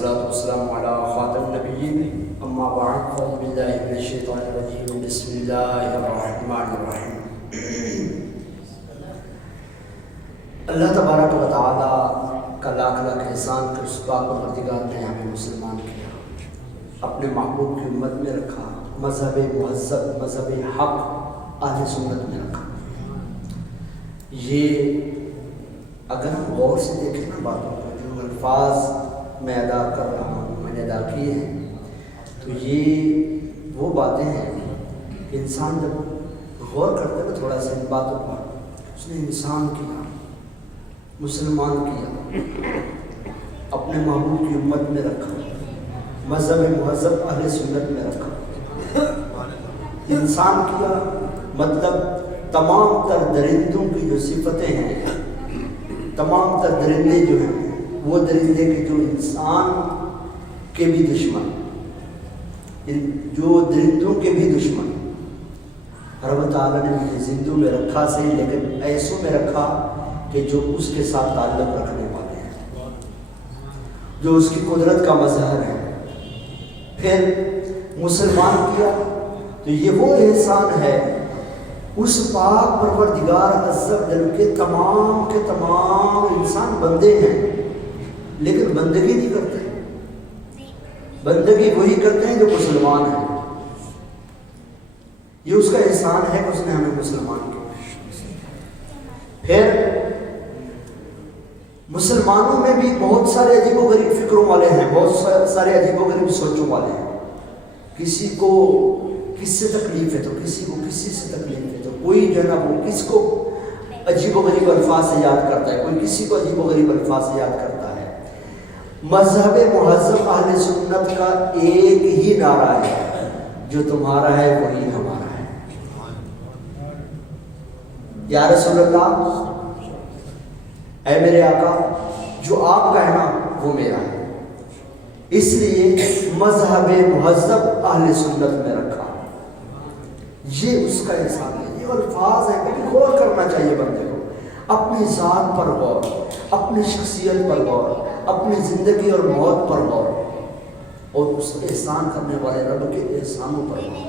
والصلاة والسلام على خاتم النبيين اما بعد فاعوذ بالله من الشیطان الرجیم بسم اللہ الرحمن الرحیم۔ اللہ تبارک و تعالیٰ کا لاکھ لاکھ احسان کہ اس پاک پروردگار نے ہمیں مسلمان کیا، اپنے محبوب کی امت میں رکھا، مذہب مہذب مذہب حق اہل سنت میں رکھا۔ یہ اگر ہم غور سے دیکھیں نا باتوں کو، جو الفاظ میں ادا کر رہا ہوں، میں نے ادا کیے ہیں، تو یہ وہ باتیں ہیں کہ انسان جب غور کرتا ہے تھوڑا سا ان باتوں پر، اس نے انسان کیا، مسلمان کیا، اپنے محبوب کی امت میں رکھا، مذہب مہذب اہل سنت میں رکھا، انسان کیا مطلب تمام تر درندوں کی جو صفتیں ہیں، تمام تر درندے جو ہیں وہ درندے کے جو انسان کے بھی دشمن، جو درندوں کے بھی دشمن، رب تعالیٰ نے مجھے زندوں میں رکھا سے، لیکن ایسوں میں رکھا کہ جو اس کے ساتھ تعلق رکھنے والے ہیں، جو اس کی قدرت کا مظہر ہے۔ پھر مسلمان کیا تو یہ وہ احسان ہے اس پاک پروردگار عز و جل کے تمام انسان بندے ہیں، لیکن بندگی نہیں کرتے۔ بندگی وہی کرتے ہیں جو مسلمان ہیں۔ یہ اس کا احسان ہے کہ اس نے ہمیں مسلمان کیا۔ پھر مسلمانوں میں بھی بہت سارے عجیب و غریب فکروں والے ہیں، بہت سارے عجیب و غریب سوچوں والے ہیں۔ کسی کو کس سے تکلیف ہے تو کسی کو کسی سے تکلیف ہے، تو کوئی جو ہے نا وہ کس کو عجیب و غریب الفاظ سے یاد کرتا ہے، کوئی کسی کو عجیب و غریب الفاظ سے یاد کرتا ہے۔ مذہب مہذب اہل سنت کا ایک ہی نعرہ ہے، جو تمہارا ہے وہی ہمارا ہے۔ یا رسول اللہ، اے میرے آقا، جو آپ کا ہے نا وہ میرا ہے، اس لیے مذہب مہذب اہل سنت میں رکھا۔ یہ اس کا احسان ہے۔ یہ الفاظ ہیں کہ غور کرنا چاہیے بندے کو، اپنی ذات پر غور، اپنی شخصیت پر غور، اپنی زندگی اور موت پر غور، اور اس احسان کرنے والے رب کے احسانوں پر غور۔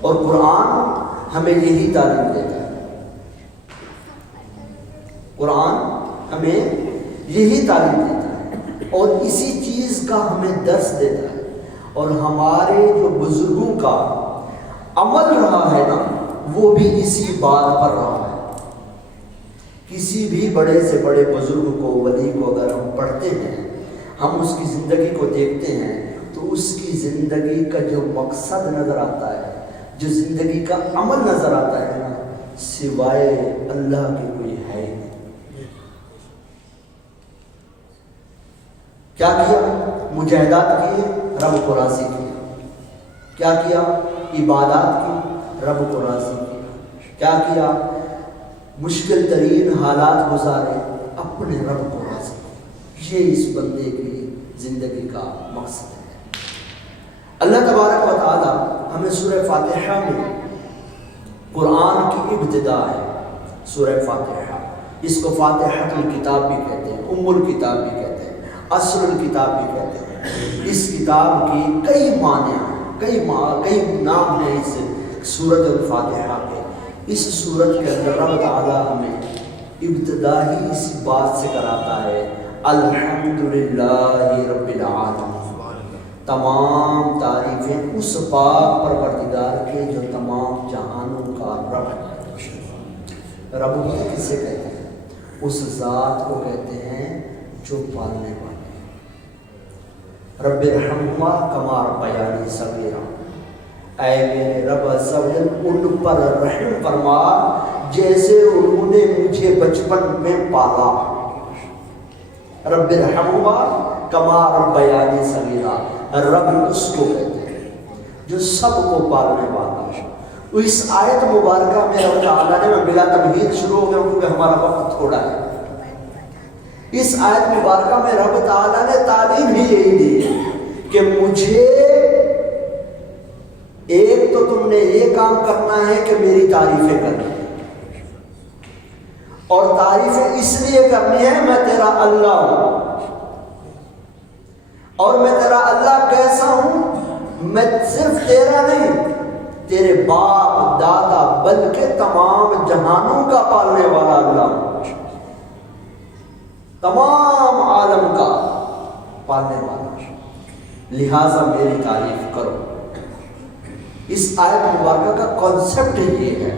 اور قرآن ہمیں یہی تعلیم دیتا ہے، قرآن ہمیں یہی تعلیم دیتا ہے اور اسی چیز کا ہمیں درس دیتا ہے۔ اور ہمارے جو بزرگوں کا عمل رہا ہے نا وہ بھی اسی بات پر رہا ہے۔ کسی بھی بڑے سے بڑے بزرگ کو، ولی کو اگر ہم پڑھتے ہیں، ہم اس کی زندگی کو دیکھتے ہیں، تو اس کی زندگی کا جو مقصد نظر آتا ہے، جو زندگی کا عمل نظر آتا ہے نا، سوائے اللہ کے کوئی ہے ہی نہیں۔ کیا کیا؟ مجاہدات کیے، رب کو راضی کیا۔ کیا کیا؟ عبادات کی، رب کو راضی کیا۔ کیا کیا؟ مشکل ترین حالات گزارے، اپنے رب کو راضی کیا۔ یہ اس بندے کی زندگی کا مقصد ہے۔ اللہ تبارک و تعالی ہمیں سورہ فاتحہ میں، قرآن کی ابتدا ہے سورہ فاتحہ، اس کو فاتحۃ الکتاب بھی کہتے ہیں، ام الکتاب بھی کہتے ہیں، اصل الکتاب بھی کہتے ہیں۔ اس کتاب کی کئی معنی ہیں، کئی نام ہیں اس سورۃ الفاتحہ کے۔ اس سورت کے اندر رب تعالیٰ ہمیں ابتدا ہی اس بات سے کراتا ہے، الحمدللہ رب العالمین، تمام تعریفیں اس پاک پروردگار کے جو تمام جہانوں کا رب ہے۔ رب کسے کہتے ہیں؟ اس ذات کو کہتے ہیں جو پالنے والے۔ رب ارحمہما کما ربیانی صغیرا، اے میرے رب عز و جل ان پر رحم فرما جیسے انہوں نے مجھے بچپن میں پالا۔ رب ارحمہما کما ربیانی صغیرا، رب اس کو کہتے ہیں جو سب کو پالنے والا ہے۔ اس آیت مبارکہ میں رب تعالیٰ نے، میں بلا تمہید شروع ہو گیا کیونکہ ہمارا وقت تھوڑا ہے، اس آیت مبارکہ میں رب تعالیٰ نے تعلیم ہی یہی دی ہے کہ مجھے ایک تو تم نے یہ کام کرنا ہے کہ میری تعریفیں کرنی ہے، اور تعریفیں اس لیے کرنی ہے میں تیرا اللہ ہوں، اور میں تیرا اللہ کیسا ہوں، میں صرف تیرا نہیں، تیرے باپ دادا بلکہ تمام جہانوں کا پالنے والا اللہ ہوں، تمام عالم کا پالنے والا، لہذا میری تعریف کرو۔ اس آیت مبارکہ کا کانسیپٹ یہ ہے۔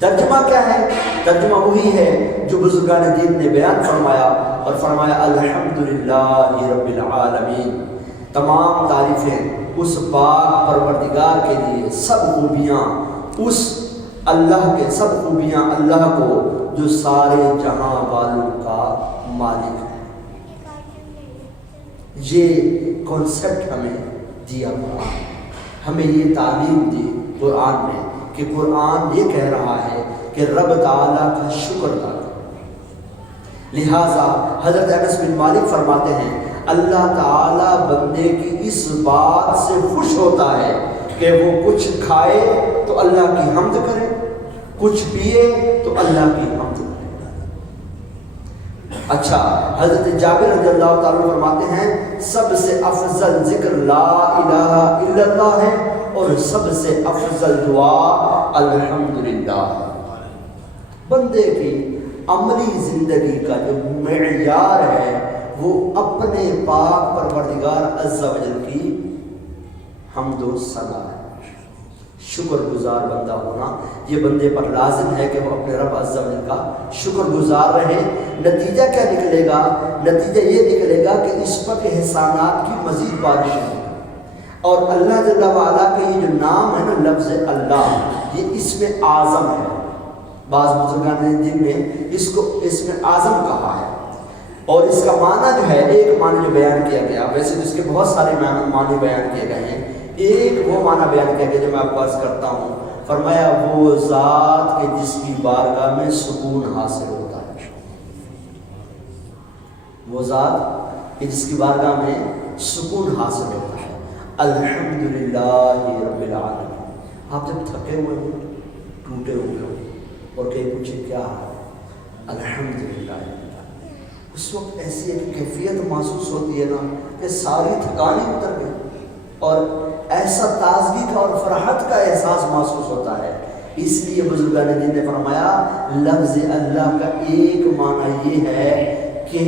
ترجمہ کیا ہے؟ ترجمہ وہی ہے جو بزرگان دین نے بیان فرمایا، اور فرمایا الحمدللہ رب العالمین، تمام تعریفیں اس پاک پروردگار کے لیے، سب خوبیاں اس اللہ کے، سب خوبیاں اللہ کو جو سارے جہاں والوں کا مالک ہے۔ یہ کانسیپٹ ہمیں دیا قرآن، ہمیں یہ تعلیم دی قرآن نے کہ قرآن یہ کہہ رہا ہے کہ رب تعالیٰ کا شکر ادا کرو۔ لہٰذا حضرت انس بن مالک فرماتے ہیں اللہ تعالیٰ بندے کی اس بات سے خوش ہوتا ہے کہ وہ کچھ کھائے تو اللہ کی حمد کرے، کچھ پیے تو اللہ کی حمد کرے۔ اچھا، حضرت جابر رضی اللہ تعالیٰ فرماتے ہیں سب سے افضل ذکر لا الہ الا اللہ ہے، اور سب سے افضل دعا الحمدللہ۔ بندے کی عملی زندگی کا جو معیار ہے وہ اپنے پاک پروردگار عز و جل کی حمد و ثنا ہے۔ شکر گزار بندہ ہونا یہ بندے پر لازم ہے کہ وہ اپنے رب عز و جل کا شکر گزار رہے۔ نتیجہ کیا نکلے گا؟ نتیجہ یہ نکلے گا کہ اس پر احسانات کی مزید بارش ہوگی، اور اللہ جل وعلا کا یہ جو نام ہے نا، لفظ اللہ، یہ اسم اعظم ہے۔ بعض بزرگان دین نے اس کو اسم اعظم کہا ہے، اور اس کا معنی جو ہے، ایک معنی جو بیان کیا گیا، ویسے تو اس کے بہت سارے معنی بیان کیے گئے ہیں، ایک وہ معنی بیان کیا گیا جو میں آپ کو عرض کرتا ہوں۔ فرمایا وہ ذات کے جس کی بارگاہ میں سکون حاصل ہوتا ہے، وہ ذات کہ جس کی بارگاہ میں سکون حاصل ہوتا ہے۔ الحمدللہ رب العالمین۔ آپ جب تھکے ہوئے ہو، ٹوٹے ہوئے ہو، اور کہیں پوچھے کیا ہے، الحمدللہ، اس وقت ایسی ایک کیفیت محسوس ہوتی ہے نا کہ ساری تھکانی اتر گئی، اور ایسا تازگی کا اور فرحت کا احساس محسوس ہوتا ہے۔ اس لیے بزرگان دین نے فرمایا لفظ اللہ کا ایک معنی یہ ہے کہ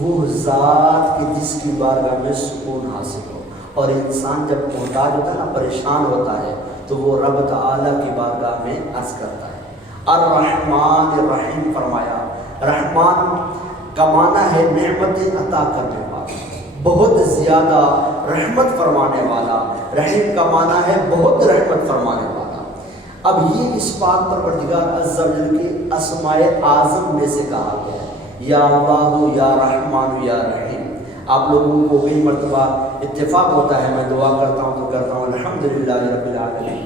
وہ ذات کہ جس کی بارگاہ میں سکون حاصل ہو، اور انسان جب محتاج ہوتا ہے نا، پریشان ہوتا ہے، تو وہ رب تعالیٰ کی بارگاہ میں عرض کرتا ہے۔ الرحمن الرحیم فرمایا، رحمان کا معنی ہے نعمتیں عطا کرنے والا، بہت زیادہ رحمت فرمانے والا۔ رحیم کا معنی ہے بہت رحمت فرمانے والا۔ اب یہ اس پاک پروردگار عز و جل کے اسماء اعظم میں سے کہا گیا ہے، یا اللہ یا رحمان یا رحیم۔ آپ لوگوں کو کئی مرتبہ اتفاق ہوتا ہے، میں دعا کرتا ہوں تو کرتا ہوں الحمدللہ رب العالمین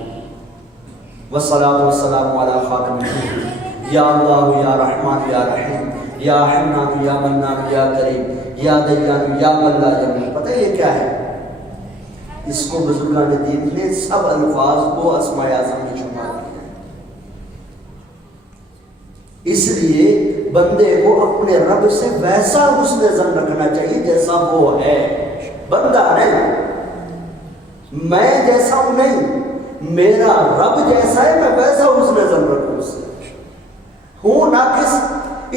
والصلاۃ والسلام علی خاتم النبیین، یا اللہ یا رحمان یا رحیم، یا حنان یا منان یا کریم، یا دیان یا من لا یمین۔ پتہ ہے یہ کیا ہے؟ اس کو بزرگان دین نے سب الفاظ کو اسماء اعظم میں شمار کیا ہے۔ اس لیے بندے کو اپنے رب سے ویسا حسن ظن رکھنا چاہیے جیسا وہ ہے۔ بندہ نہیں، میں جیسا ہوں نہیں، میرا رب جیسا ہے، میں ویسا حسن ظن رکھوں اس سے۔ ہوں ناقص،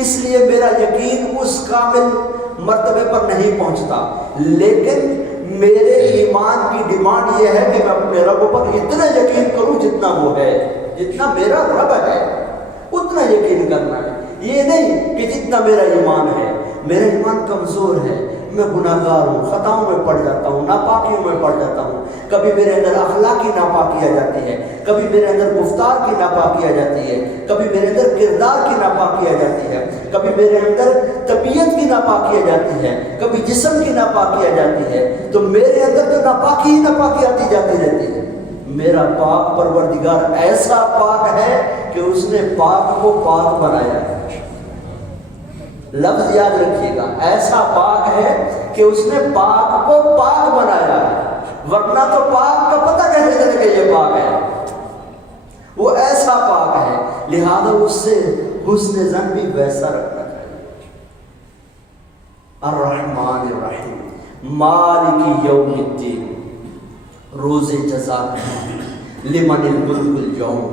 اس لیے میرا یقین اس کامل مرتبے پر نہیں پہنچتا، لیکن میرے ایمان کی ڈیمانڈ یہ ہے کہ میں اپنے رب پر اتنا یقین کروں جتنا وہ ہے، جتنا میرا رب ہے اتنا یقین کرنا ہے۔ یہ نہیں کہ جتنا میرا ایمان ہے، میرا ایمان کمزور ہے، میں گناہگار ہوں، خطاؤں میں پڑ جاتا ہوں، ناپاکیوں میں پڑ جاتا ہوں، کبھی میرے اندر اخلاقی ناپاکی آ جاتی ہے، کبھی میرے اندر گفتار کی ناپاکی آ جاتی ہے، کبھی میرے اندر کردار کی ناپاکی آ جاتی ہے، کبھی میرے اندر طبیعت کی ناپاکی آ جاتی ہے، کبھی جسم کی ناپاکی آ جاتی ہے، تو میرے اندر تو ناپاکی ہی ناپاکی آتی جاتی رہتی ہے۔ میرا پاک پروردگار ایسا پاک ہے کہ اس نے پاک کو پاک بنایا ہے۔ لفظ یاد رکھیے گا، ایسا پاک ہے کہ اس نے پاک کو پاک بنایا ہے، ورنہ تو پاک کا پتہ کیسے چلے کہ یہ پاک ہے؟ وہ ایسا پاک ہے، لہذا اس سے حسن ظن بھی ویسا رکھنا چاہیے۔ الرحمن الرحیم مالک یوم الدین، روز جزا لمن الملک اليوم،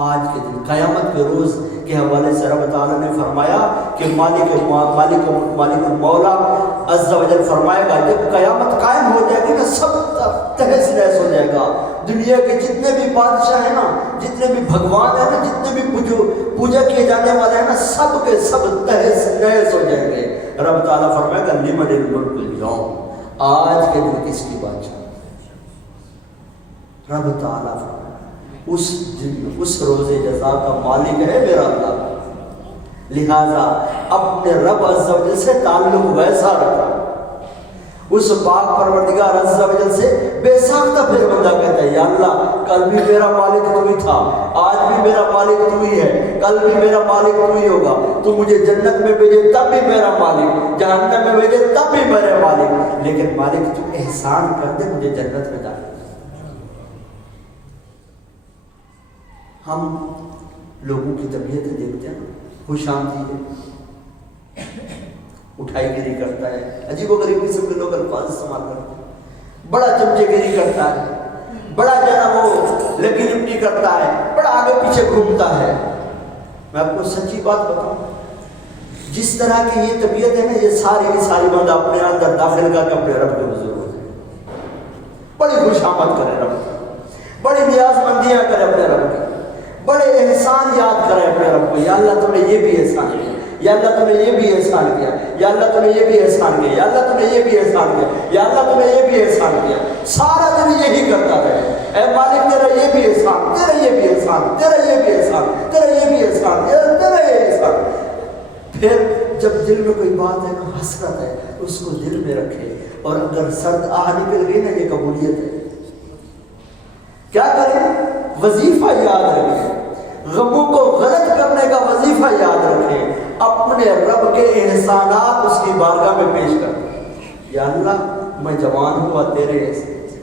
آج کے دن قیامت کے روز کے حوالے سے رب تعالیٰ نے فرمایا کہ مالک المولا عز و جل فرمائے گا جب قیامت قائم ہو جائے گی نا سب تہس نہس ہو جائے گا، دنیا کے جتنے بھی بادشاہ ہیں نا، جتنے بھی بھگوان ہیں نا، جتنے بھی پوجا کیے جانے والے ہیں نا، سب کے سب تہس نہس ہو جائیں گے۔ رب تعالیٰ فرمائے گا لمن الملک اليوم، آج کے دن کس کی بادشاہ؟ رب تعالیٰ فرمائے اس دن اس روز جزا کا مالک ہے میرا اللہ، لہذا اپنے رب عز و جل سے تعلق ویسا رکھا، اس پاک پروردگار عز و جل سے بے ساختہ پھر بندہ کہتا ہے یا اللہ کل بھی میرا مالک تو ہی تھا، آج بھی میرا مالک تو ہی ہے، کل بھی میرا مالک تو ہی ہوگا، تو مجھے جنت میں بھیجے تب بھی میرا مالک، جہنم میں بھیجے تب بھی میرا مالک، لیکن مالک تو احسان کر دے مجھے جنت میں ڈال۔ ہم لوگوں کی طبیعتیں دیکھتے ہیں، خوش آمدی ہے، اٹھائی گیری کرتا ہے، عجیب و غریب قسم کے لوگ الفاظ استعمال کرتے ہیں، بڑا چمچے گیری کرتا ہے، بڑا جو ہے نا وہ لگی لپٹی کرتا ہے، بڑا آگے پیچھے گھومتا ہے۔ میں آپ کو سچی بات بتاؤں، جس طرح کی یہ طبیعت ہے نا، یہ ساری کی ساری بندہ اپنے اندر داخل کر کے اپنے رب کے حضور ہوتے ہیں، بڑی خوش آمد کرے رب کی، بڑی نیاز مندیاں کرے اپنے رب کی، بڑے احسان یاد کرے اپنے رب کو، یا اللہ تم نے یہ بھی احسان کیا، یا اللہ تم نے یہ بھی احسان کیا، یا اللہ تم نے یہ بھی احسان کیا، یا اللہ تم نے یہ بھی احسان کیا، یا اللہ تم نے یہ بھی احسان کیا، سارا دن یہی کرتا رہے، اے مالک تیرا یہ بھی احسان، تیرا یہ بھی احسان، تیرا یہ بھی احسان، تیرا یہ بھی احسان، تیرا یہ احسان۔ پھر جب دل میں کوئی بات ہے نا، حسرت ہے، اس کو دل میں رکھے، اور اگر سرد آہ نکل گئی نا، یہ قبولیت ہے۔ کیا کریں؟ وظیفہ یاد رکھیں، غموں کو غلط کرنے کا وظیفہ یاد رکھیں، اپنے رب کے احسانات اس کی بارگاہ میں پیش کریں۔ یا اللہ میں جوان ہوا تیرے احسان سے،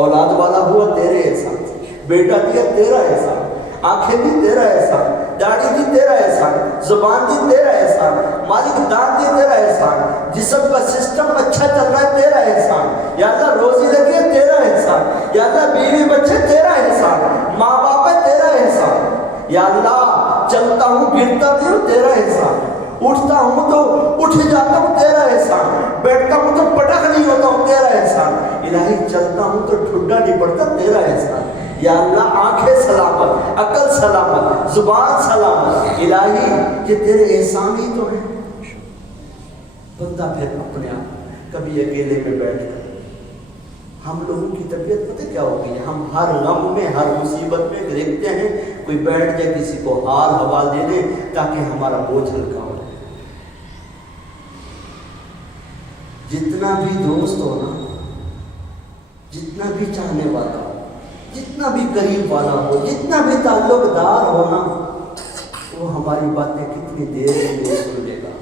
اولاد والا ہوا تیرے احسان سے، بیٹا دیا تیرا احسان، آنکھیں دی تیرا احسان، داڑھی دی تیرا احسان، زبان دی تیرا احسان، مالک دان دی تیرا احسان، جسم کا سسٹم اچھا چل رہا ہے تیرا احسان، یا اللہ روزی لگی ہے تیرا احسان، یا اللہ بیوی بچے تیرا احسان، ماں باپ ہے تیرا احسان، یا اللہ چلتا ہوں گرتا نہیں ہوں تیرا احسان، اٹھتا ہوں تو اٹھ جاتا ہوں تیرا احسان، بیٹھتا ہوں تو پٹک نہیں ہوتا ہوں تیرا احسان، الہی چلتا ہوں تو ٹھڈا نہیں پڑتا تیرا احسان، یا اللہ آنکھیں سلامت، عقل سلامت، زبان سلامت، الہی یہ تیرے احسان ہی تو ہے۔ بندہ پھر اپنے آپ کبھی اکیلے میں بیٹھ کر، ہم لوگوں کی طبیعت پتہ کیا ہوگی ہے، ہم ہر غم میں ہر مصیبت میں دیکھتے ہیں کوئی بیٹھ جائے کسی کو حال حوال دے دے تاکہ ہمارا بوجھ ہلکا ہو جائے۔ جتنا بھی دوست ہو نا، جتنا بھی چاہنے والا ہو، جتنا بھی قریب والا ہو، جتنا بھی تعلق دار ہو نا، وہ ہماری باتیں کتنی دیر کے لیے سن لے گا،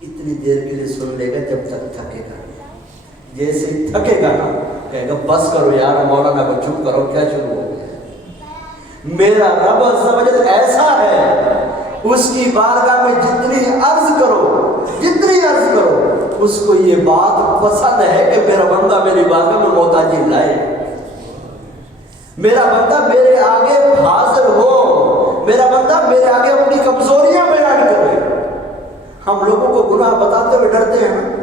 اتنی دیر کے لیے سن لے گا جب تک تھکے گا۔ جیسے تھکے گا نا کہے گا بس کرو یار مولانا کو چپ کرو، کیا شروع ہو گیا۔ میرا رب عز و جل ایسا ہے، اس کی بارگاہ میں جتنی عرض کرو، جتنی عرض کرو، اس کو یہ بات پسند ہے کہ میرا بندہ میری بارگاہ میں محتاجی لائے، میرا بندہ میرے آگے حاضر ہو، میرا بندہ میرے آگے اپنی کمزوریاں بیان کرے۔ ہم لوگوں کو گناہ بتاتے ہوئے ڈرتے ہیں،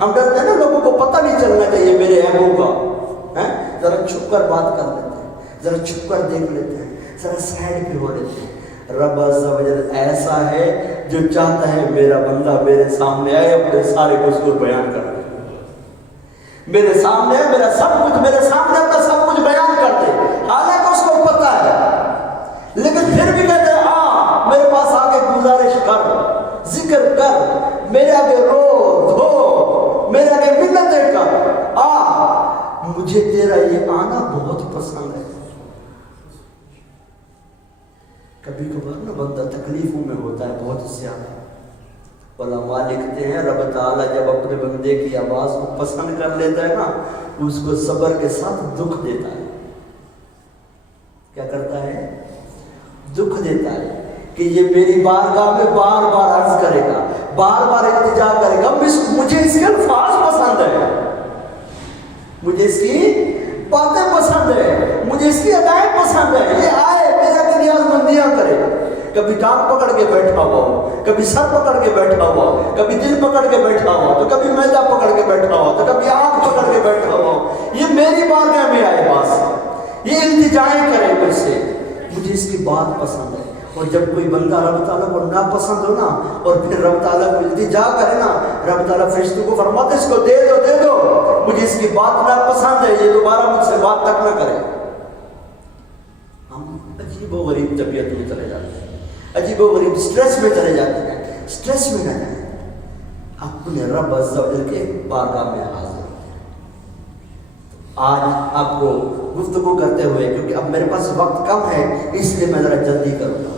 ہم ڈرتے ہیں نا، لوگوں کو پتہ نہیں چلنا چاہیے میرے عیبوں کا، ذرا چھپ کر بات کر لیتے ہیں، ذرا چھپ کر دیکھ لیتے ہیں، ذرا سائڈ پہ ہو لیتے ہیں۔ رب عز و جل ایسا ہے جو چاہتا ہے میرا بندہ میرے سامنے آئے، اپنے سارے کچھ کو بیان کر دے، میرے سامنے ہے، میرا سب کچھ میرے سامنے اپنا سب کچھ بیان کر دے، حالانکہ اس کو پتہ ہے، لیکن پھر بھی کہتے ہیں ہاں میرے پاس آگے گزارش کر، ذکر کر، میرے آگے رو دھو، میرے آگے منتیں کر، مجھے تیرا یہ آنا بہت پسند ہے۔ کبھی کبھار نا بندہ تکلیفوں میں ہوتا ہے بہت زیادہ، علماء لکھتے ہیں رب تعالیٰ جب اپنے بندے کی آواز کو پسند کر لیتا ہے نا، اس کو صبر کے ساتھ دکھ دیتا ہے۔ کیا کرتا ہے؟ دکھ دیتا ہے کہ یہ میری بارگاہ میں بار بار عرض کرے گا، بار بار التجا کرے گا، مجھے اس کے الفاظ پسند ہے، مجھے اس کی باتیں پسند ہے، مجھے اس کی ادائیں پسند ہے، یہ آئے میرا کی نیاز مندیاں کرے، کبھی ٹانگ پکڑ کے بیٹھا ہوا ہو، کبھی سر پکڑ کے بیٹھا ہوا ہو، کبھی دل پکڑ کے بیٹھا ہوا ہو، تو کبھی معدہ پکڑ کے بیٹھا ہوا ہو، تو کبھی آنکھ پکڑ کے بیٹھا ہوا ہو، یہ میری بارگاہ میں آئے پاس، یہ التجائیں کرے مجھ سے، مجھے اس کی بات پسند ہے۔ اور جب کوئی بندہ رب تعالیٰ کو ناپسند ہو نا، اور پھر رب تعالیٰ کو التجا کرے نا، رب تعالیٰ فرشتوں کو فرماتے اس کو دے دو دے دو، مجھے اس کی بات ناپسند ہے، یہ دوبارہ مجھ سے بات تک نہ کرے۔ ہم عجیب و غریب طبیعت میں چلے جاتے ہیں، عجیب و غریب سٹریس میں چلے جاتے ہیں، سٹریس میں نہ جائیں، اپنے رب عز و جل کے بارگاہ میں حاضر۔ آج آپ کو گفتگو کرتے ہوئے، کیونکہ اب میرے پاس وقت کم ہے اس لیے میں ذرا جلدی کروں گا،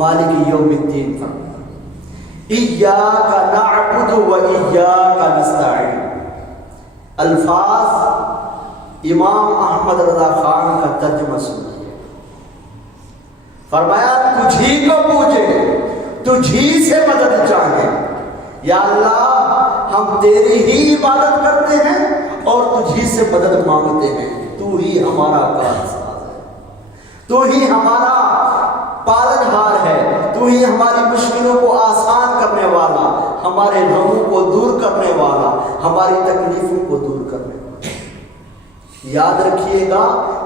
مالک یوم الدین فرماتا ایاک نعبد و ایاک نستعین، الفاظ امام احمد رضا خان کا ترجمہ سنیے۔ فرمایا تجھی کو پوجے، تجھی سے مدد چاہے، یا اللہ ہم تیری ہی عبادت کرتے ہیں اور تجھی سے مدد مانگتے ہیں، تو ہی ہمارا کارساز ہے، تو ہی ہمارا پالن ہار ہے، تو ہی ہماری مشکلوں کو آسان کرنے والا، ہمارے غموں کو دور کرنے والا، ہماری تکلیفوں کو دور کرنے والا۔ یاد رکھیے گا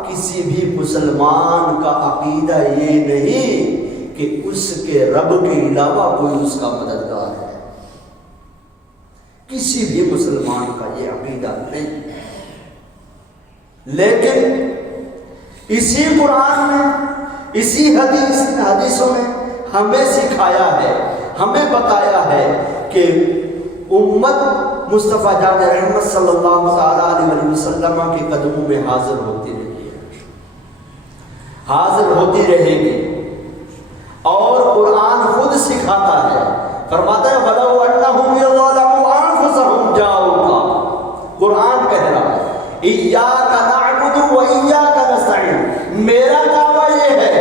کسی بھی مسلمان کا عقیدہ یہ نہیں کہ اس کے رب کے علاوہ کوئی اس کا مددگار ہے، کسی بھی مسلمان کا یہ عقیدہ نہیں، لیکن اسی قرآن میں، اسی حدیثوں میں ہمیں سکھایا ہے، ہمیں بتایا ہے کہ امت مصطفیٰ جان رحمت صلی اللہ علیہ وسلم کے قدموں میں حاضر ہوتی رہی ہے، حاضر ہوتی رہے گی، اور قرآن خود سکھاتا ہے، فرماتا ہے وَلَوْ أَنَّهُمْ يَظْلِمُونَ أَنفُسَهُمْ جَاءُوكَ، قرآن کہہ رہا ہے إِيَّاكَ نَعْبُدُ وَإِيَّاكَ نَسْتَعِينُ، میرا دعویٰ یہ ہے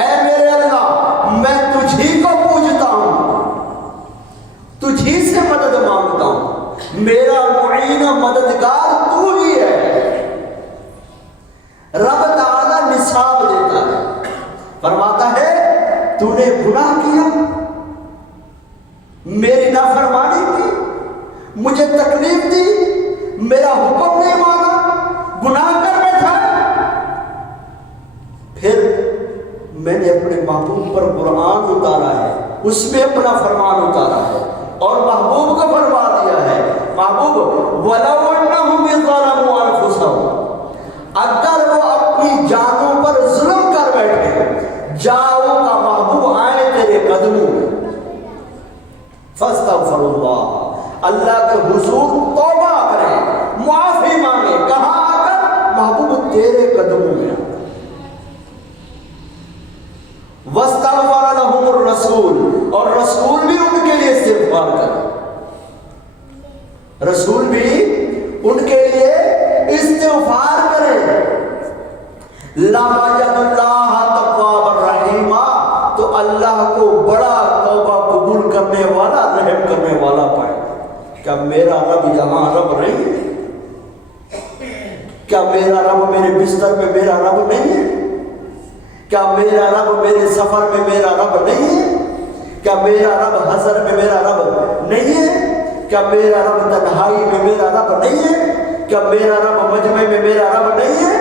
اے میرے اللہ میں تجھی کو پوجتا ہوں، تجھی سے مدد مانگتا ہوں، میرا معین و مددگار تو ہی ہے۔ رب تعالیٰ نصاب دیتا ہے، فرماتا ہے تو نے گناہ کیا، میری نافرمانی کی، مجھے تکلیف دی، میرا حکم نہیں مانا، گناہ کر بیٹھا، پھر میں نے اپنے محبوب پر قرآن اتارا ہے، اس میں اپنا فرمان اتارا ہے، اور محبوب کو فرما دیا ہے محبوب وَلَوْ أَنَّهُمْ يَظْلِمُونَ أَنفُسَهُمْ، اگر وہ اپنی جانوں پر ظلم کر بیٹھے، جاؤ کا محبوب آئے تیرے قدموں میں، فاستغفر اللہ، اللہ کے حضور توبہ کریں، معافی مانگے، کہاں آ کر؟ محبوب تیرے قدموں میں آ کر، واستغفر لهم الرسول، اور رسول بھی ان کے لیے استغفار کرے، رسول بھی ان کے لیے استغفار کرے، لَوَجَدُ اللَّهَ تَوَّابًا رَحِيمًا، تو اللہ کو بڑا توبہ قبول کرنے والا، رحم کرنے والا پائے۔ کیا میرا رب یہاں رب نہیں ہے؟ کیا میرا رب میرے بستر میں میرا رب نہیں ہے؟ کیا میرا رب میرے سفر میں میرا رب نہیں ہے؟ کیا میرا رب حضر میں میرا رب نہیں ہے؟ کیا میرا رب تنہائی میں میرا رب نہیں ہے؟ کیا میرا رب مجمع میں میرا رب نہیں ہے؟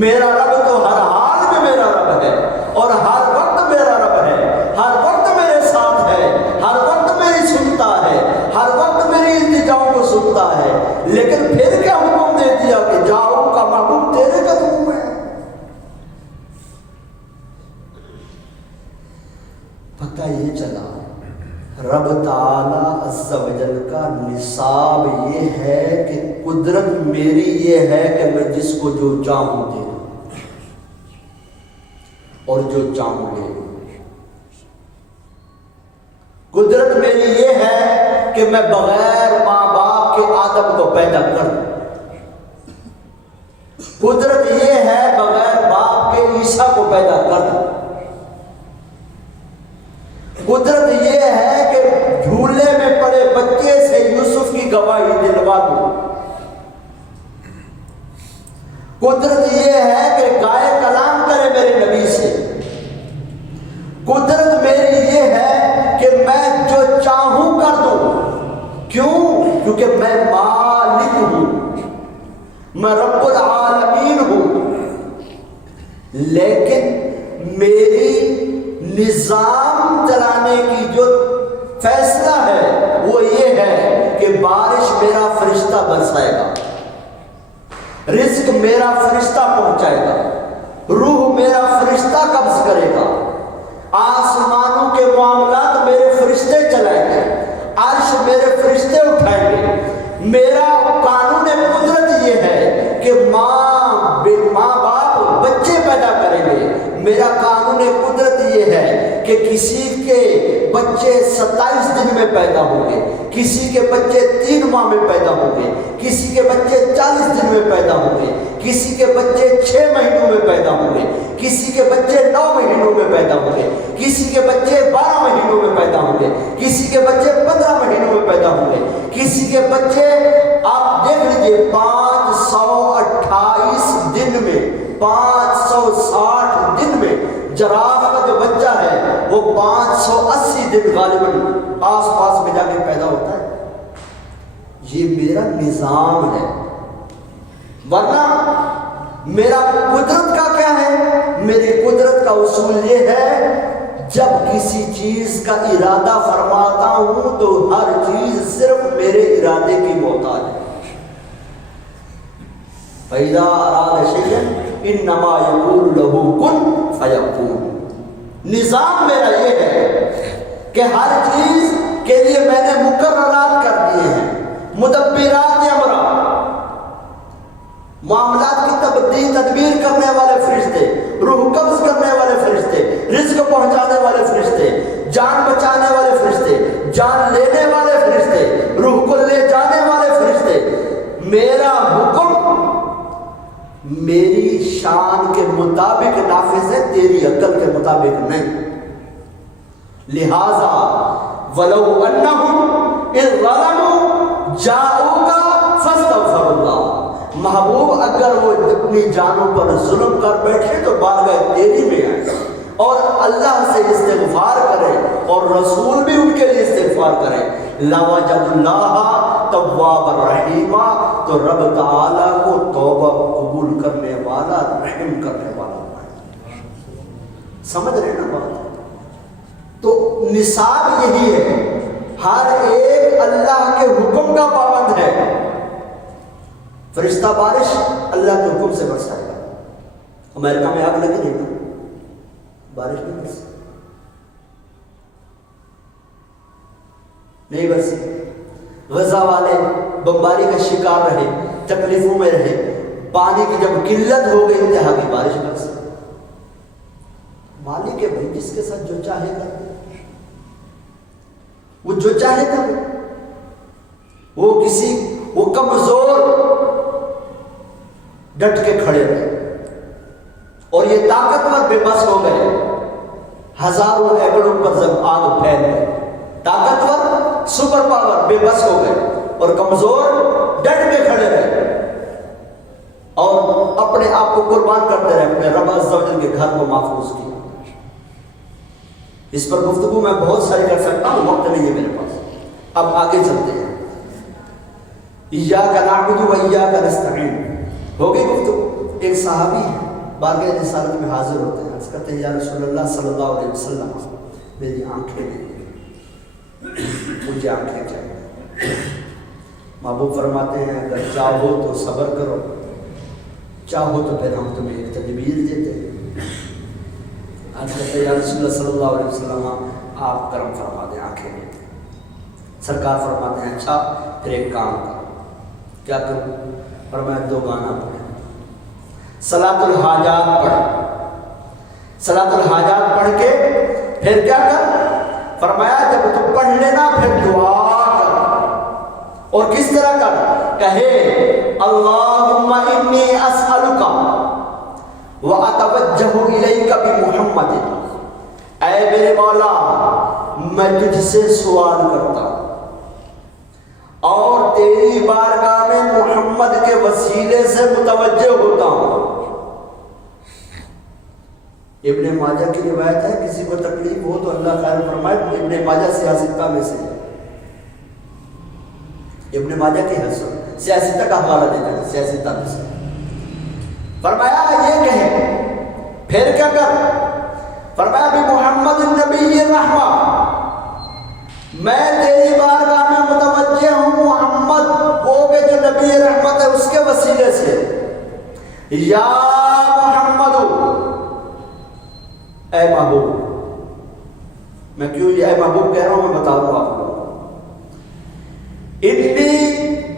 میرا رب تو ہر حال میں میرا رب ہے، اور ہر وقت میرا رب ہے، ہر وقت میرے ساتھ ہے، ہر وقت میری سنتا ہے، ہر وقت میری التجاؤں کو سنتا ہے، لیکن پھر کیا حکم دے دیا کہ جاؤ کا محبوب تیرے قدموں میں ہے۔ پتہ یہ چلا رب تعالیٰ عز و جل کا نصاب یہ ہے کہ قدرت میری یہ ہے کہ میں جس کو جو چاہوں دے دوں اور جو چاہوں لے لوں۔ قدرت میری یہ ہے کہ میں بغیر ماں باپ کے آدم کو پیدا کر دوں، قدرت یہ ہے بغیر باپ کے عیسیٰ کو پیدا کر دوں، قدرت یہ ہے کہ جھول کھلے میں پڑے بچے سے یوسف کی گواہی دلوا دوں۔ قدرت یہ ہے کہ گائے کلام کرے میرے نبی سے۔ قدرت میری یہ ہے کہ میں جو چاہوں کر دوں۔ کیوں؟ کیونکہ میں مالک ہوں، میں رب العالمین ہوں۔ لیکن میری نظام چلانے کی جو فیصلہ ہے وہ یہ ہے کہ بارش میرا فرشتہ برسائے گا، رزق میرا فرشتہ پہنچائے گا، روح میرا فرشتہ قبض کرے گا، آسمانوں کے معاملات میرے فرشتے چلائیں گے، عرش میرے فرشتے اٹھائیں گے۔ میرا قانون قدرت یہ ہے کہ ماں باپ بچے پیدا کریں گے۔ میرا قانون قدرت یہ ہے کہ کسی کے بچے 27 دن میں پیدا ہوں گے، کسی کے بچے 3 ماہ میں پیدا ہوں گے، کسی کے بچے 40 دن میں پیدا ہوں گے، کسی کے بچے 6 مہینوں میں پیدا ہوں گے، کسی کے بچے 9 مہینوں میں پیدا ہوں گے، کسی کے بچے 12 مہینوں میں پیدا ہوں گے، کسی کے بچے 15 مہینوں میں پیدا ہوں گے، کسی کے بچے آپ دیکھ لیجئے 528 دن میں، 560 دن میں۔ جراف کا جو بچہ ہے وہ 580 دن غالباً آس پاس میں جا کے پیدا ہوتا ہے۔ یہ میرا نظام ہے۔ ورنہ میرا قدرت کا کیا ہے؟ میری قدرت کا اصول یہ ہے جب کسی چیز کا ارادہ فرماتا ہوں تو ہر چیز صرف میرے ارادے کی محتاج ہے۔ فَإِذَا أَرَادَ شَيْئًا إِنَّمَا يَقُولُ لَهُ كُن فَيَكُونُ۔ نظام میرا یہ ہے کہ ہر چیز کے لیے میں نے مقررات کر دیے ہیں، مدبرات امرا، معاملات کی تدبیر کرنے والے فرشتے، روح قبض کرنے والے فرشتے، رزق پہنچانے والے فرشتے، جان بچانے والے فرشتے، جان لینے والے فرشتے، روح کو لے جانے والے فرشتے۔ میرا حکم میری شان کے مطابق نافذ ہے، تیری عقل کے مطابق نہیں۔ لہذا وَلَوْ أَنَّهُمْ إِذْ ظَلَمُوا جَاءُوكَ فَاسْتَغْفَرُوا اللَّهَ۔ محبوب اگر وہ اپنی جانوں پر ظلم کر بیٹھے تو بارگاہ تیری میں آئے اور اللہ سے استغفار کرے اور رسول بھی ان کے لیے استغفار کرے، لَوَجَدُوا اللَّهَ تَوَّابًا رَحِيمًا، تو رب تعالیٰ کو توبہ قبول کرنے والا، رحم کرنے والا ہے۔ سمجھ رہے نا بات؟ تو نصاب یہی ہے، ہر ایک اللہ کے حکم کا پابند ہے۔ فرشتہ بارش اللہ کے حکم سے برسائے گا۔ امریکہ میں آگ لگی نہیں نا، بارش نہیں برسی، نہیں برسی۔ غزہ والے بمباری کا شکار رہے، تکلیفوں میں رہے، پانی کی جب قلت ہو گئی انتہا کی، بارش برسی۔ مالک ہے بھائی، جس کے ساتھ جو چاہے گا وہ جو چاہے گا، وہ کمزور ڈٹ کے کھڑے رہے اور یہ طاقتور بے بس ہو گئے، ہزاروں ایکڑوں پر جب آگ پھیل گئی، طاقتور سپر پاور بے بس ہو گئے اور کمزور ڈٹ کے کھڑے رہے اور اپنے آپ کو قربان کرتے رہے، اپنے رب عز و جل کے گھر کو محفوظ کیا۔ اس پر گفتگو میں بہت ساری کر سکتا ہوں، وقت نہیں ہے میرے پاس۔ اب آگے چلتے ہیں۔ ایاک نعبد و ایاک نستعین ہو گئی گفتگو۔ ایک صحابی ہے، بارگاہ رسالت میں حاضر ہوتے ہیں، عرض کرتے ہیں یا رسول اللہ صلی اللہ علیہ وسلم، میری آنکھیں نہیں، مجھے آنکھیں چاہیے۔ محبوب فرماتے ہیں اگر چاہو تو صبر کرو، چاہو تو پھر ہم تمہیں ایک تدبیر دیتے ہیں۔ آج کہتے ہیں یا رسول اللہ صلی اللہ علیہ وسلم آپ کرم فرما دیں، آنکھیں دیں۔ سرکار فرماتے ہیں اچھا پھر ایک کام کرو۔ کیا کروں؟ فرمایا 2 گانا پڑھیں، صلاۃ الحاجات پڑھ، صلاۃ الحاجات پڑھ کے پھر کیا کر؟ فرمایا جب تو پڑھ لینا پھر دعا کر، اور کس طرح کر؟ کہے اللہم انی اسألک وَأَتَوَجَّهُ إِلَيْكَ بِمُحَمَّدٍ، اے میرے مولا میں تجھ سے سوال کرتا ہوں، محمد کے وسیلے سے متوجہ ہوتا ہوں۔ ابن ماجہ کی روایت ہے، کسی کو تکلیف ہو تو اللہ خیر فرمائے، ابن ماجہ سیاستہ میں سے ہے، ابن ماجہ کی حسن سیاستہ کا حوالہ دیتا ہے، سیاستہ میں سے فرمایا یہ کہیں پھر کیا کر، فرمایا بھی محمد النبی الرحمہ، میں تیری بارگاہ میں متوجہ ہوں محمد وہ کہ جو نبی رحمت ہے اس کے وسیلے سے، یا محمد اے محبوب، میں کیوں یہ اے محبوب کہہ رہا ہوں میں بتا دوں آپ کو، انی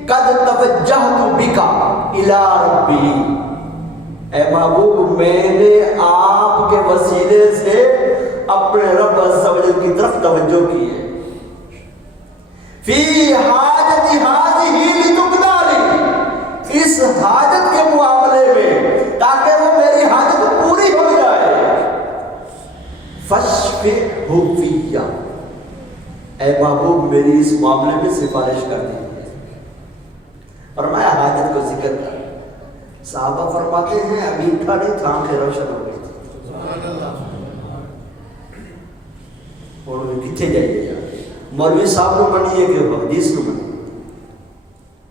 قد توجہت بکا الی ربی، اے محبوب میں نے آپ کے وسیلے سے اپنے رب عز و جل کی طرف توجہ کی ہے، فی حاجت حاجہ لتقضی لی، اس حاجت کے معاملے میں تاکہ وہ میری حاجت پوری ہو جائے، فاشفعہ فی، اے محبوب میری اس معاملے میں سفارش کر دی، فرمایا حاجت کو ذکر کر، صحابہ فرماتے ہیں ابھی اٹھا نہیں تھا، آنکھیں روشن ہو گئی تھی، اور وہ کتنے جائیے گا، مولوی صاحب کو منی ہے کہ حدیث کو منی،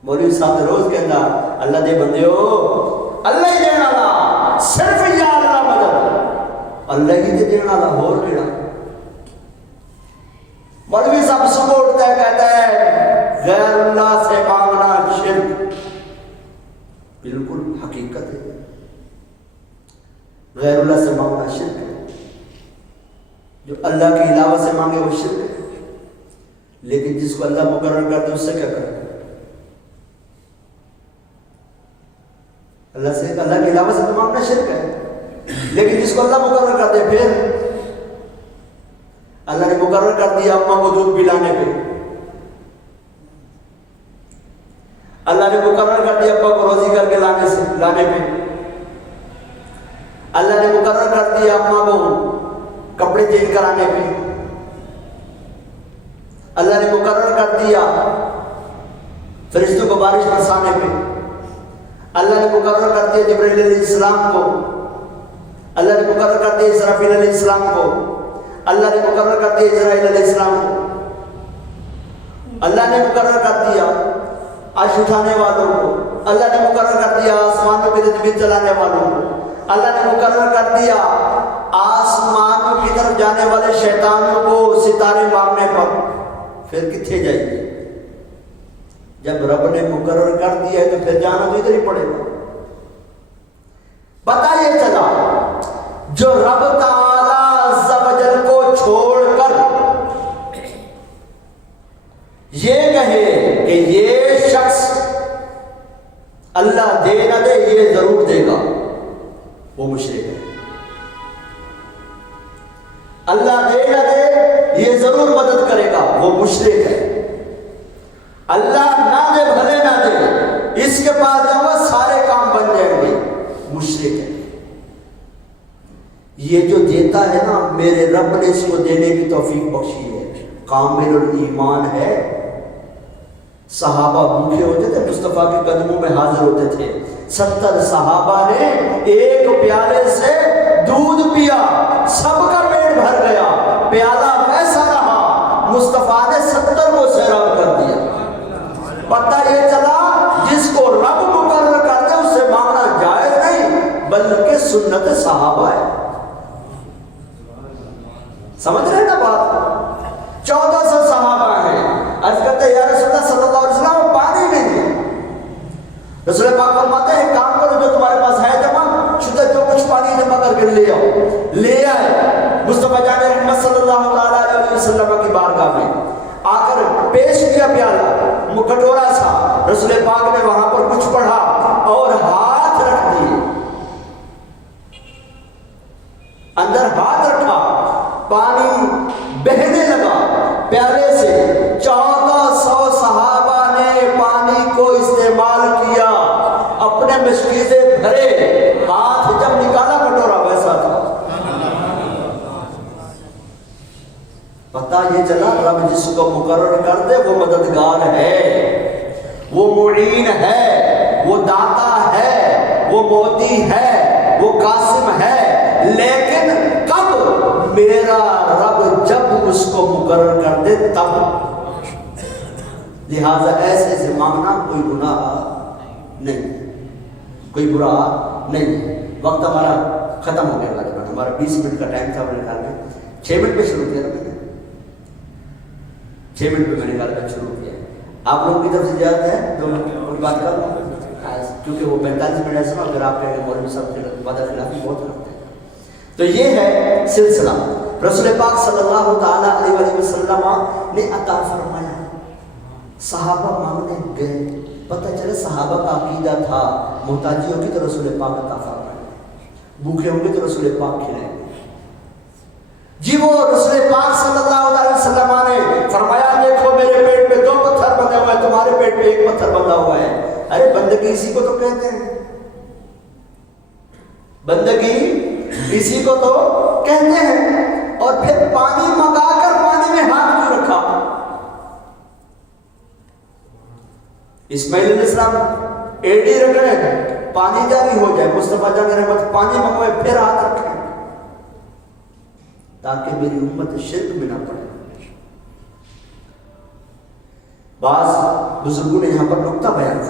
مولوی صاحب نے روز کہنا اللہ دے بندے ہو، اللہ ہی دینا لا، صرف یا اللہ مدد، اللہ ہی دے دینا لا، اور کیڑا، مولوی صاحب صبح اٹھتا ہے کہتا ہے غیر اللہ سے مانگنا شرک، بالکل حقیقت ہے، غیر اللہ سے مانگنا شرک ہے، جو اللہ کے علاوہ سے مانگے وہ شرک ہے، لیکن جس کو اللہ مقرر کر دے اس سے کیا کرے، اللہ کے علاوہ سے تو مانگنا شرک ہے، لیکن جس کو اللہ مقرر کر دے، پھر اللہ نے مقرر کر دیا اماں کو دودھ پلانے پہ، اللہ نے مقرر کر دیا ابا کو روزی کر کے لانے پہ، اللہ نے مقرر کر دیا اماں کو کپڑے چینج کرانے پہ، اللہ نے مقرر کر دیا فرشتوں کو بارش برسانے پہ، اللہ نے مقرر کر دیا جبرائیل علیہ السلام کو، اللہ نے مقرر کر دیا اسرافیل علیہ السلام کو، اللہ نے مقرر کر دیا اسرائیل علیہ السلام کو، اللہ نے مقرر کر دیا عرش اٹھانے والوں کو، اللہ نے مقرر کر دیا آسمانوں کی تدبیر چلانے والوں کو، اللہ نے مقرر کر دیا آسمانوں کی طرف جانے والے شیطانوں کو ستارے مارنے پر، پھر کتنے جائیے، جب رب نے مقرر کر دیا ہے تو پھر جانا تو ادھر ہی پڑے گا۔ پتہ یہ چلا جو رب تعالی عز و جل کو چھوڑ کر یہ کہے کہ یہ شخص اللہ دے نہ دے یہ ضرور دے گا، وہ مشرک ہے، اللہ دے نہ دے یہ ضرور مدد کرے گا، وہ مشرک ہے، اللہ نہ دے بھلے نہ دے اس کے پاس جاؤں گا سارے کام بن جائیں گے، مشرک ہے۔ یہ جو دیتا ہے نا میرے رب نے اس کو دینے کی توفیق بخشی ہے، کامل الایمان ہے۔ صحابہ بھوکے ہوتے تھے، مصطفیٰ کے قدموں میں حاضر ہوتے تھے، 70 صحابہ نے ایک پیالے سے دودھ پیا، سب کا پیٹ بھر گیا، پیالہ ویسا رہا، مصطفیٰ نے 70 کو سیراب کر دیا۔ پتہ یہ چلا جس کو رب مقرر کر دے اس سے مانگنا جائز نہیں بلکہ سنت صحابہ ہے۔ سمجھ رہے نا بات؟ 1400 صحابہ ہیں، عرض کرتے ہیں یا رسول اللہ صلی اللہ علیہ وسلم پانی نہیں ہے، رسول پاک فرماتے ہیں ایک کام کرو جو تمہارے پاس ہے جمع شدہ جو کچھ پانی جمع کر کے لے آؤ، لے آئے مصطفیٰ جان رحمت صلی اللہ علیہ وسلم کی بارگاہ میں آ کر پیش کیا پیالہ کٹورا سا، رسول پاک نے وہاں پر کچھ پڑھا اور ہاتھ رکھ دیے، اندر ہاتھ رکھا، پانی بہنے لگا پیالے سے، 1400 صحابہ نے پانی کو استعمال کیا، اپنے مشکیزے بھرے، ہاتھ جب نکالا کٹورا ویسا تھا۔ پتہ یہ چلا رب جس کو مقرر کر دے وہ مددگار ہے، وہ معین ہے، داتا ہے، وہ موتی ہے، وہ قاسم ہے، لیکن کب؟ میرا رب جب اس کو مقرر کر دے تب۔ لہذا ایسے سے مانگنا کوئی گناہ نہیں، کوئی برا نہیں۔ وقت ہمارا ختم ہو گیا، ہمارا 20 منٹ کا ٹائم تھا، میرے خیال میں 6 منٹ پہ شروع کیا تھا میں نے، 6 منٹ پہ میں نے خیال میں شروع کیا۔ آپ لوگوں کی طرف سے اجازت ہے تو کوئی بات کر لوں، کیونکہ وہ 45 منٹ ایسا، اگر آپ کہیں مولوی صاحب کے وعدہ خلافی بہت کرتے ہیں۔ تو یہ ہے سلسلہ، رسول پاک صلی اللہ تعالیٰ علیہ وسلم نے عطا فرمایا، صحابہ مانگنے گئے، پتہ چلے صحابہ کا عقیدہ تھا محتاجی ہوگی تو رسول پاک عطا فرمائے، بھوکے ہوں گے تو رسول پاک کھلائیں گے۔ جی وہ رسول پاک صلی اللہ علیہ وسلم نے فرمایا دیکھو میرے پیٹ میں 2 پتھر بندھے ہوئے ہیں، تمہارے پیٹ میں 1 پتھر بندھا ہوا ہے۔ ارے بندگی اسی کو تو کہتے ہیں، بندگی اسی کو تو کہتے ہیں۔ اور پھر پانی منگا کر پانی میں ہاتھ کیوں رکھا؟ اسماعیل علیہ السلام ایڈی رکھ رہے ہیں پانی جاری ہو جائے، مصطفیٰ جان رحمت پانی منگوائے پھر ہاتھ رکھیں تاکہ میری امت شرک میں نہ پڑے۔ بعض بزرگوں نے یہاں پر نقطہ بیان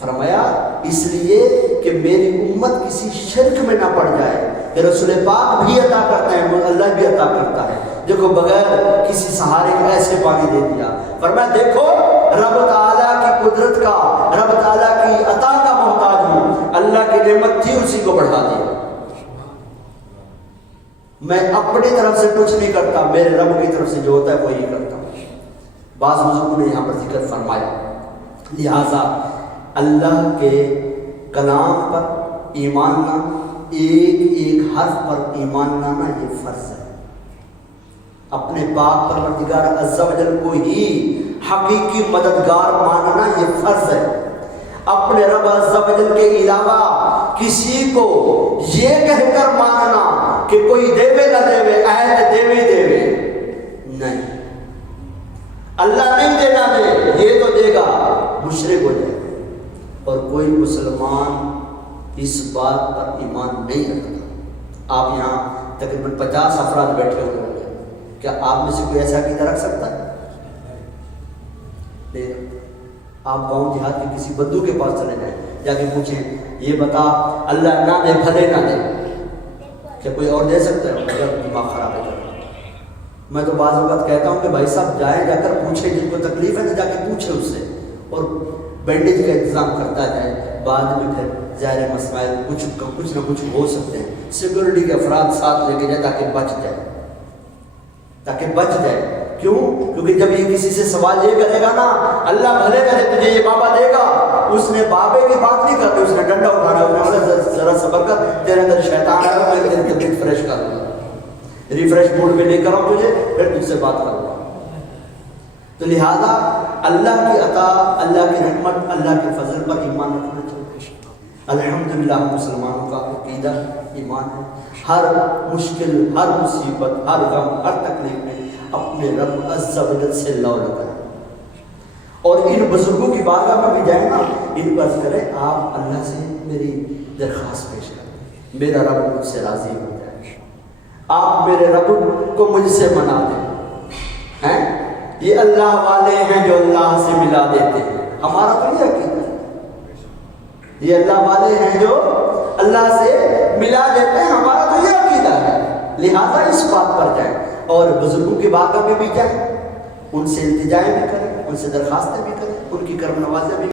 فرمایا اس لیے کہ میری امت کسی شرک میں نہ پڑ جائے کہ رسول پاک بھی عطا کرتا ہے، اللہ بھی عطا کرتا ہے۔ دیکھو بغیر کسی سہارے کے ایسے پانی دے دیا، فرمایا دیکھو رب تعالیٰ کی قدرت کا، رب تعالیٰ کی عطا کا محتاج ہوں، اللہ کی نعمت تھی اسی کو بڑھا دیا، میں اپنی طرف سے کچھ نہیں کرتا، میرے رب کی طرف سے جو ہوتا ہے وہی کرتا ہوں۔ بعض بزرگوں نے یہاں پر ذکر فرمایا، لہٰذا اللہ کے کلام پر ایمان لانا، ایک ایک حرف پر ایمان لانا یہ فرض ہے۔ اپنے پاک پروردگار عز و جل کو ہی حقیقی مددگار ماننا یہ فرض ہے۔ اپنے رب عز و جل کے علاوہ کسی کو یہ کہہ کر ماننا کہ کوئی دیوے نہ دیوے، عہد دیوے دیوے نہیں، اللہ نہیں دینا دے یہ تو دے گا، مشرک ہو جائے۔ اور کوئی مسلمان اس بات پر ایمان نہیں رکھتا۔ آپ یہاں تقریباً 50 افراد بیٹھے ہوئے ہوں گے، کیا آپ میں سے کوئی ایسا عقیدہ رکھ سکتا ہے؟ نہیں رکھتا۔ آپ گاؤں دیہات کے کسی بدو کے پاس چلے جائیں، جا کے پوچھیں یہ بتا اللہ نہ دے بھلے نہ دے، کیا کوئی اور دے سکتا ہے؟ اگر دماغ خراب ہے۔ میں تو بعض اوقات کہتا ہوں کہ بھائی صاحب جائیں، جا کر پوچھیں، جن کو تکلیف ہے تو جا کے پوچھیں اس سے، اور بینڈیج کا انتظام کرتا جائے۔ بعد میں پھر ظاہر مسائل کچھ نہ کچھ ہو سکتے ہیں، سیکورٹی کے افراد ساتھ لے کے جائے تاکہ بچ جائے۔ کیوں؟ کیونکہ جب یہ کسی سے سوال یہ کرے گا نا اللہ بھلے کرے تجھے یہ بابا دے گا، اس نے بابے کی بات نہیں کرنی، اس نے ڈنڈا اٹھانا، اس نے ذرا صبر کر، تیرے اندر شیطان آیا، میں تیری طبیعت فریش کر دوں گا، ریفریش موڈ میں لے کر آؤں تجھے، پھر تجھ سے بات کروں گا۔ تو لہذا اللہ کی عطا، اللہ کی رحمت، اللہ کے فضل پر ایمان رکھنا چاہیے۔ الحمدللہ مسلمانوں کا عقیدہ ایمان ہے، ہر مشکل، ہر مصیبت، ہر غم، ہر تکلیف میں اپنے رب عز و جل سے لو لگائیں، اور ان بزرگوں کی بارگاہ میں بھی جائیں نا، ان پر کریں آپ اللہ سے میری درخواست پیش کریں، میرا رب مجھ سے راضی ہو جائے، آپ میرے رب کو مجھ سے منا دیں۔ یہ اللہ والے ہیں جو اللہ سے ملا دیتے ہیں، ہمارا تو یہ عقیدہ ہے، یہ اللہ والے ہیں جو اللہ سے ملا دیتے ہیں، ہمارا تو یہ عقیدہ ہے۔ لہٰذا اس بات پر جائیں اور بزرگوں کی بارگاہ میں بھی جائیں، ان سے التجائیں بھی کریں، ان سے درخواستیں بھی کریں، ان کی کرم نوازیں بھی